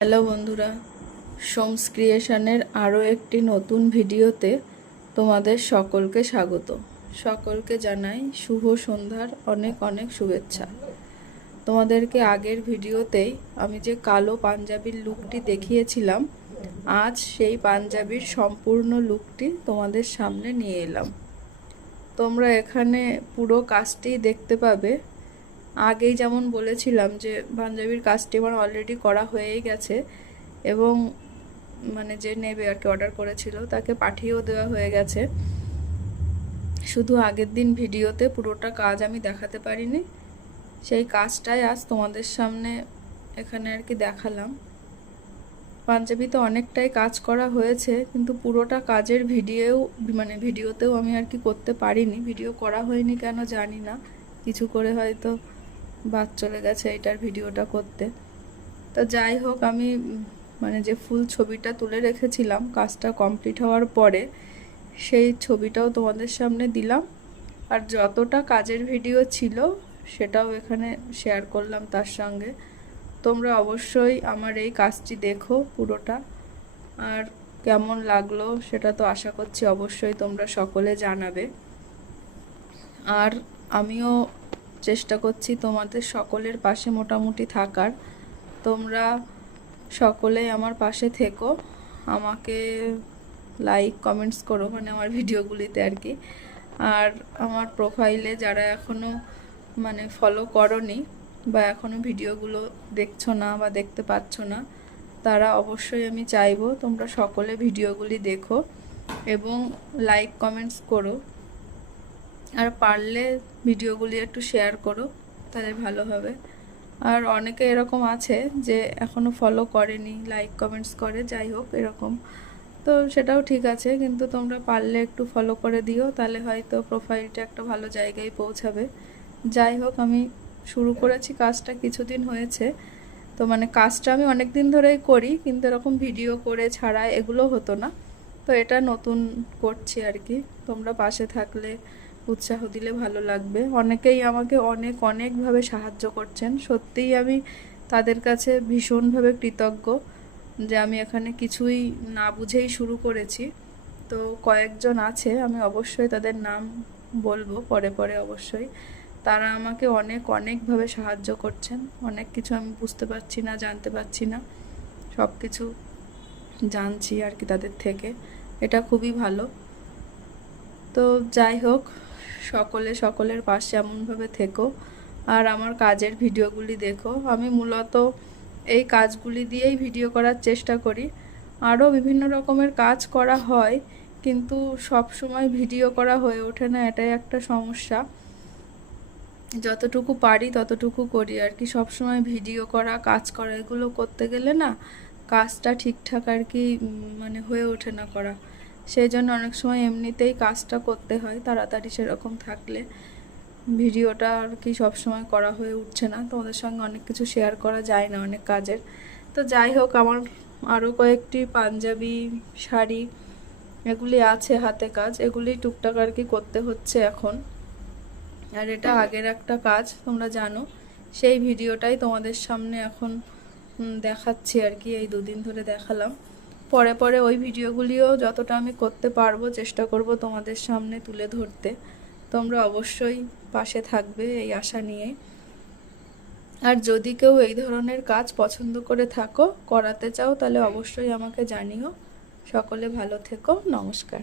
Hello বন্ধুরা, সোমস ক্রিয়েশনের আরও একটি নতুন ভিডিওতে তোমাদের সকলকে স্বাগত। সকলকে জানাই শুভ সন্ধ্যার অনেক অনেক শুভেচ্ছা। তোমাদেরকে আগের ভিডিওতেই আমি যে কালো পাঞ্জাবির লুকটি দেখিয়েছিলাম, আজ সেই পাঞ্জাবির সম্পূর্ণ লুকটি তোমাদের সামনে নিয়ে এলাম। তোমরা এখানে পুরো কাজটি দেখতে পাবে। আগেই যেমন বলেছিলাম যে পাঞ্জাবির কাজটি আমার অলরেডি করা হয়েই গেছে এবং যে নেবে আর কি অর্ডার করেছিল তাকে পাঠিয়েও দেওয়া হয়ে গেছে। শুধু আগের দিন ভিডিওতে পুরোটা কাজ আমি দেখাতে পারিনি, সেই কাজটাই আজ তোমাদের সামনে এখানে আর কি দেখালাম। পাঞ্জাবিতে অনেকটাই কাজ করা হয়েছে, কিন্তু পুরোটা কাজের ভিডিওতেও আমি আর কি করতে পারিনি। ভিডিও করা হয়নি কেন জানি না, কিছু করে হয়তো বাদ চলে গেছে এটার ভিডিওটা করতে। তো যাই হোক, আমি যে ফুল ছবিটা তুলে রেখেছিলাম কাজটা কমপ্লিট হওয়ার পরে, সেই ছবিটাও তোমাদের সামনে দিলাম। আর যতটা কাজের ভিডিও ছিল সেটাও এখানে শেয়ার করলাম তার সঙ্গে। তোমরা অবশ্যই আমার এই কাজটি দেখো পুরোটা, আর কেমন লাগলো সেটা তো আশা করছি অবশ্যই তোমরা সকলে জানাবে। আর আমিও চেষ্টা করছি তোমাদের সকলের পাশে মোটামুটি থাকার। তোমরা সকলেই আমার পাশে থেকো, আমাকে লাইক কমেন্টস করো আমার ভিডিওগুলিতে আর কি। আর আমার প্রোফাইলে যারা এখনও ফলো করোনি বা এখনও ভিডিওগুলো দেখছো না বা দেখতে পাচ্ছ না, তারা অবশ্যই আমি চাইবো তোমরা সকলে ভিডিওগুলি দেখো এবং লাইক কমেন্টস করো। আর পারলে ভিডিওগুলি একটু শেয়ার করো, তাহলে ভালো হবে। আর অনেকে এরকম আছে যে এখনও ফলো করেনি, লাইক কমেন্টস করে, যাই হোক এরকম, তো সেটাও ঠিক আছে, কিন্তু তোমরা পারলে একটু ফলো করে দিও, তাহলে হয়তো প্রোফাইলটা একটা ভালো জায়গায় পৌঁছাবে। যাই হোক, আমি শুরু করেছি কাজটা কিছুদিন হয়েছে, তো কাজটা আমি অনেক দিন ধরেই করি, কিন্তু এরকম ভিডিও করে ছাড়া এগুলো হতো না। তো এটা নতুন করছি আর কি। তোমরা পাশে থাকলে, উৎসাহ দিলে ভালো লাগবে। অনেকেই আমাকে অনেকভাবে সাহায্য করছেন, সত্যিই আমি তাদের কাছে ভীষণভাবে কৃতজ্ঞ যে আমি এখানে কিছুই না বুঝেই শুরু করেছি। তো কয়েকজন আছে, আমি অবশ্যই তাদের নাম বলবো পরে পরে অবশ্যই। তারা আমাকে অনেকভাবে সাহায্য করছেন। অনেক কিছু আমি বুঝতে পারছি না, জানতে পারছি না, সব কিছু জানছি আর কি তাদের থেকে। এটা খুবই ভালো। তো যাই হোক, সকলে সকলের পাশে এমনভাবে থেকো আর আমার কাজের ভিডিওগুলি দেখো। আমি মূলত এই কাজগুলি দিয়েই ভিডিও করার চেষ্টা করি। আরও বিভিন্ন রকমের কাজ করা হয়, কিন্তু সব সময় ভিডিও করা হয়ে ওঠে না, এটাই একটা সমস্যা। যতটুকু পারি ততটুকু করি আর কি। সবসময় ভিডিও করা, কাজ করা এগুলো করতে গেলে না কাজটা ঠিকঠাক আর কি হয়ে ওঠে না করা। সেই জন্য অনেক সময় এমনিতেই কাজটা করতে হয় তাড়াতাড়ি, সেরকম থাকলে ভিডিওটা আর কি সবসময় করা হয়ে উঠছে না। তোমাদের সঙ্গে অনেক কিছু শেয়ার করা যায় না অনেক কাজের। তো যাই হোক, আমার আরও কয়েকটি পাঞ্জাবি, শাড়ি এগুলি আছে হাতে কাজ, এগুলি টুকটাক আর কি করতে হচ্ছে এখন। আর এটা আগের একটা কাজ, তোমরা জানো, সেই ভিডিওটাই তোমাদের সামনে এখন দেখাচ্ছি আর কি। এই দুদিন ধরে দেখালাম, পরে পরে ওই ভিডিওগুলিও যতটা আমি করতে পারবো চেষ্টা করব তোমাদের সামনে তুলে ধরতে। তোমরা অবশ্যই পাশে থাকবে এই আশা নিয়ে। আর যদি কেউ এই ধরনের কাজ পছন্দ করে থাকো, করাতে চাও, তাহলে অবশ্যই আমাকে জানিও। সকলে ভালো থেকো, নমস্কার।